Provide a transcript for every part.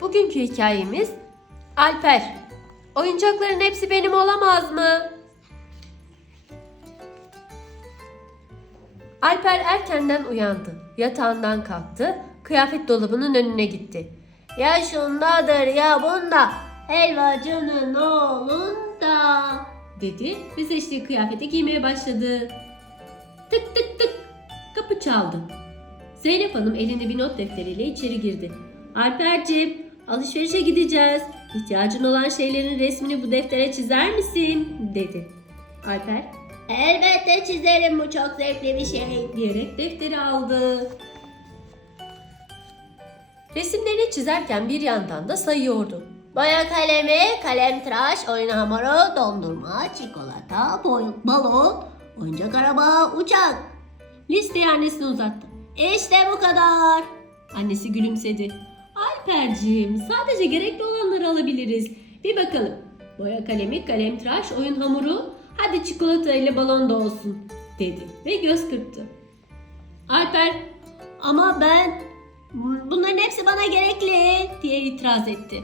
Bugünkü hikayemiz Alper. Oyuncakların hepsi benim olamaz mı? Alper erkenden uyandı. Yatağından kalktı. Kıyafet dolabının önüne gitti. Ya şundadır ya bunda. Helvacının oğlunda. Dedi ve seçtiği kıyafeti giymeye başladı. Tık tık tık. Kapı çaldı. Zeynep Hanım elinde bir not defteriyle içeri girdi. Alperciğim, alışverişe gideceğiz. İhtiyacın olan şeylerin resmini bu deftere çizer misin? dedi. Alper, elbette çizerim bu çok zevkli bir şey diyerek defteri aldı. Resimlerini çizerken bir yandan da sayıyordu. Boya kalemi, kalem tıraş, oyun hamuru, dondurma, çikolata, boy- balon, oyuncak araba, uçak. Listeyi annesine uzattı. İşte bu kadar. Annesi gülümsedi. Alperciğim sadece gerekli olanları alabiliriz. Bir bakalım. Boya kalemi, kalem tıraş, oyun hamuru. Hadi çikolata ile balon da olsun dedi ve göz kırptı. Alper ama ben bunların hepsi bana gerekli diye itiraz etti.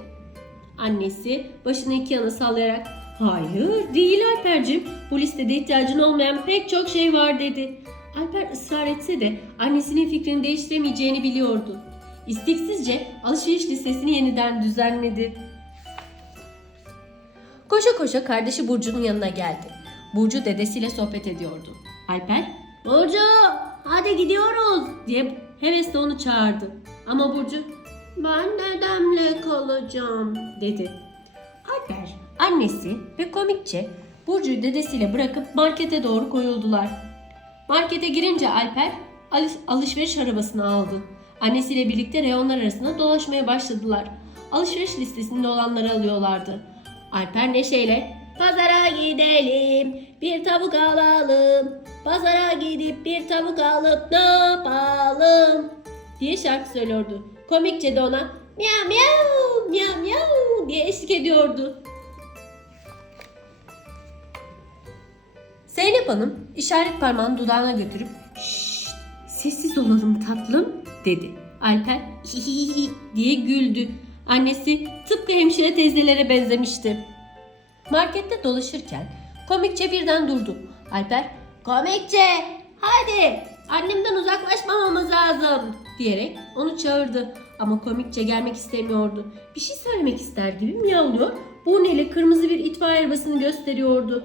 Annesi başını iki yana sallayarak hayır değil Alper'cim bu listede ihtiyacın olmayan pek çok şey var dedi. Alper ısrar etse de annesinin fikrini değiştiremeyeceğini biliyordu. İsteksizce alışveriş listesini yeniden düzenledi. Koşa koşa kardeşi Burcu'nun yanına geldi. Burcu dedesiyle sohbet ediyordu. Alper, Burcu hadi gidiyoruz diye hevesle onu çağırdı. Ama Burcu, ben dedemle kalacağım dedi. Alper, annesi ve komikçe Burcu'yu dedesiyle bırakıp markete doğru koyuldular. Markete girince Alper alış- alışveriş arabasını aldı. Annesiyle birlikte reyonlar arasında dolaşmaya başladılar. Alışveriş listesinde olanları alıyorlardı. Alper neşeyle Pazara gidelim, bir tavuk alalım. Pazara gidip bir tavuk alıp ne yapalım? diye şarkı söylüyordu. Komikçe de ona miyav miyav miyav miyav diye eşlik ediyordu. Zeynep Hanım işaret parmağını dudağına götürüp Şşt, sessiz olalım tatlım dedi. Alper hihihi diye güldü. Annesi tıpkı hemşire teyzelere benzemişti. Markette dolaşırken komikçe birden durdu. Alper komikçe hadi annemden uzaklaşmamamız lazım diyerek onu çağırdı. Ama komikçe gelmek istemiyordu. Bir şey söylemek ister gibi miyavlıyor. Burnu kırmızı bir itfaiye arabasını gösteriyordu.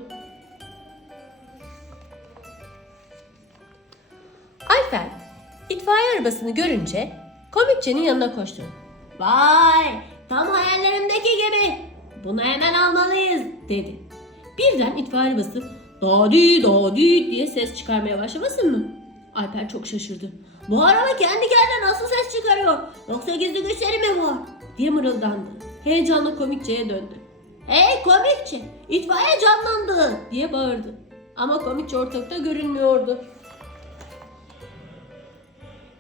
İtfaiye arabasını görünce komikçenin yanına koştu. Vay tam hayallerimdeki gibi. Bunu hemen almalıyız dedi. Birden itfaiye arabası dadi dadi diye ses çıkarmaya başlamasın mı? Alper çok şaşırdı. Bu araba kendi kendine nasıl ses çıkarıyor? Yoksa gizli güçleri mi var? diye mırıldandı. Heyecanla komikçeye döndü. Hey komikçe itfaiye canlandı diye bağırdı. Ama komikçe ortalıkta görünmüyordu.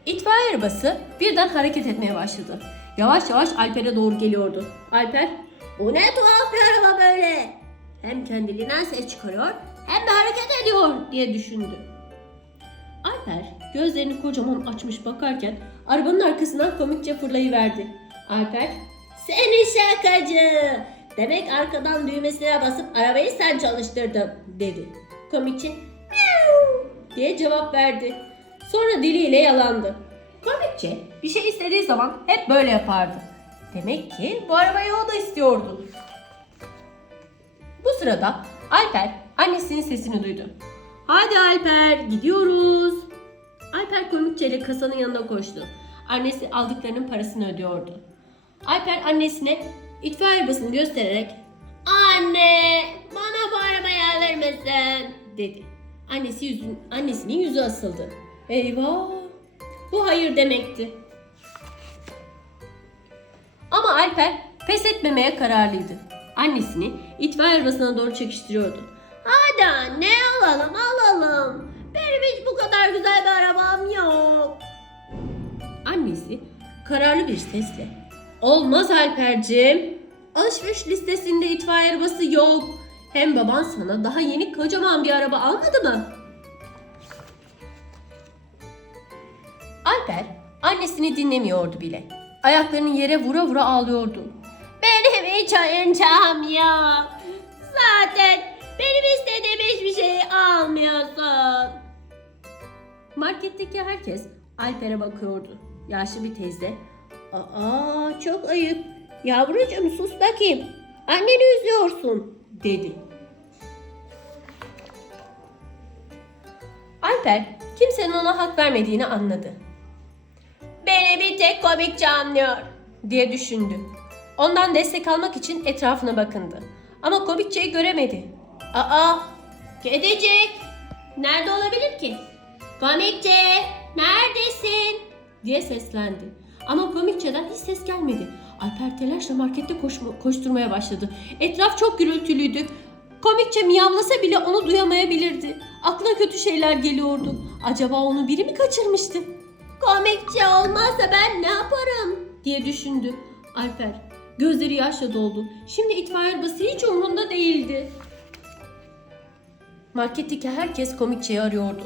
İtfaiye arabası birden hareket etmeye başladı. Yavaş yavaş Alper'e doğru geliyordu. Alper, bu ne tuhaf bir araba böyle. Hem kendiliğinden ses çıkarıyor hem de hareket ediyor diye düşündü. Alper gözlerini kocaman açmış bakarken arabanın arkasından komikçe fırlayıverdi. Alper, seni şakacı. Demek arkadan düğmesine basıp arabayı sen çalıştırdın dedi. Komikçe, "Miau!" diye cevap verdi. Sonra diliyle yalandı. Komikçe bir şey istediği zaman hep böyle yapardı. Demek ki bu arabayı o da istiyordu. Bu sırada Alper annesinin sesini duydu. Hadi Alper gidiyoruz. Alper komikçe ile kasanın yanına koştu. Annesi aldıklarının parasını ödüyordu. Alper annesine itfaiye arabasını göstererek Anne bana bu arabayı alır mısın? dedi. Annesi yüzün, annesinin yüzü asıldı. Eyvah! Bu hayır demekti. Ama Alper pes etmemeye kararlıydı. Annesini itfaiye arabasına doğru çekiştiriyordu. Hadi anne alalım alalım. Benim hiç bu kadar güzel bir arabam yok. Annesi kararlı bir sesle Olmaz Alperciğim. Alışveriş listesinde itfaiye arabası yok. Hem baban sana daha yeni kocaman bir araba almadı mı? Alper annesini dinlemiyordu bile. ayaklarını yere vura vura ağlıyordu. Benim hiç oyuncağım yok. Zaten benim istediğim hiçbir şeyi almıyorsun. Marketteki herkes Alper'e bakıyordu. Yaşlı bir teyze. Aa çok ayıp. Yavrucuğum sus bakayım. Anneni üzüyorsun dedi. Alper kimsenin ona hak vermediğini anladı. Beni bir tek komikçi anlıyor diye düşündü. Ondan destek almak için etrafına bakındı. Ama komikçeyi göremedi. Aa, kedicik, nerede olabilir ki? Komikçe, neredesin? diye seslendi. Ama komikçeden hiç ses gelmedi. Alper telaşla markette koşma, koşturmaya başladı. Etraf çok gürültülüydü. Komikçe miyavlasa bile onu duyamayabilirdi. Aklına kötü şeyler geliyordu. Acaba onu biri mi kaçırmıştı? Komikçe olmazsa ben ne yaparım diye düşündü Alper. Gözleri yaşla doldu. Şimdi itfaiye arabası hiç umurunda değildi. Marketteki herkes komikçeyi arıyordu.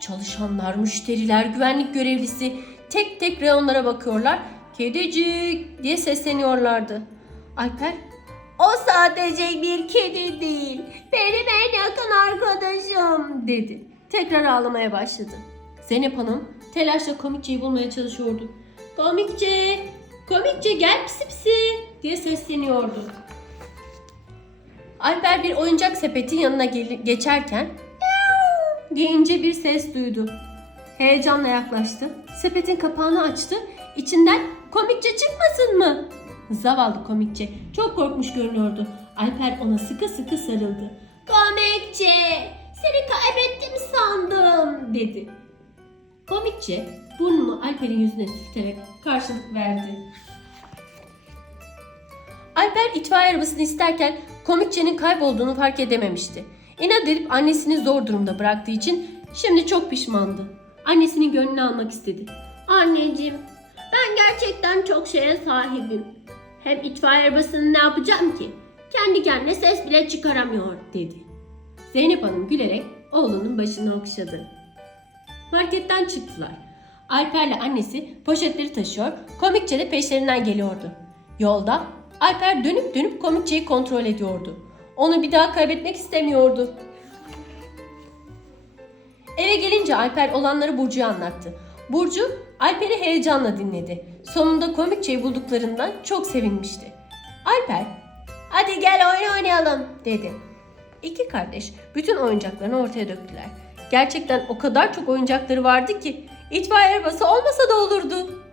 Çalışanlar, müşteriler, güvenlik görevlisi tek tek reyonlara bakıyorlar. Kedicik diye sesleniyorlardı. Alper o sadece bir kedi değil. Benim en yakın arkadaşım dedi. Tekrar ağlamaya başladı. Zeynep Hanım telaşla komikçeyi bulmaya çalışıyordu. Komikçe, komikçe gel pisi pisi diye sesleniyordu. Alper bir oyuncak sepetin yanına geçerken diye ince bir ses duydu. Heyecanla yaklaştı. Sepetin kapağını açtı. İçinden komikçe çıkmasın mı? Zavallı komikçe çok korkmuş görünüyordu. Alper ona sıkı sıkı sarıldı. Komikçe seni kaybettim sandım dedi. Komikçe burnunu Alper'in yüzüne sürterek karşılık verdi. Alper itfaiye arabasını isterken komikçenin kaybolduğunu fark edememişti. İnat edip annesini zor durumda bıraktığı için şimdi çok pişmandı. Annesinin gönlünü almak istedi. Anneciğim, ben gerçekten çok şeye sahibim. Hem itfaiye arabasını ne yapacağım ki? Kendi kendine ses bile çıkaramıyor dedi. Zeynep Hanım gülerek oğlunun başını okşadı. Marketten çıktılar. Alper'le annesi poşetleri taşıyor, komikçe de peşlerinden geliyordu. Yolda Alper dönüp dönüp komikçeyi kontrol ediyordu. Onu bir daha kaybetmek istemiyordu. Eve gelince Alper olanları Burcu'ya anlattı. Burcu Alper'i heyecanla dinledi. Sonunda komikçeyi bulduklarından çok sevinmişti. Alper, hadi gel oyun oynayalım dedi. İki kardeş bütün oyuncaklarını ortaya döktüler. Gerçekten o kadar çok oyuncakları vardı ki itfaiye arabası olmasa da olurdu.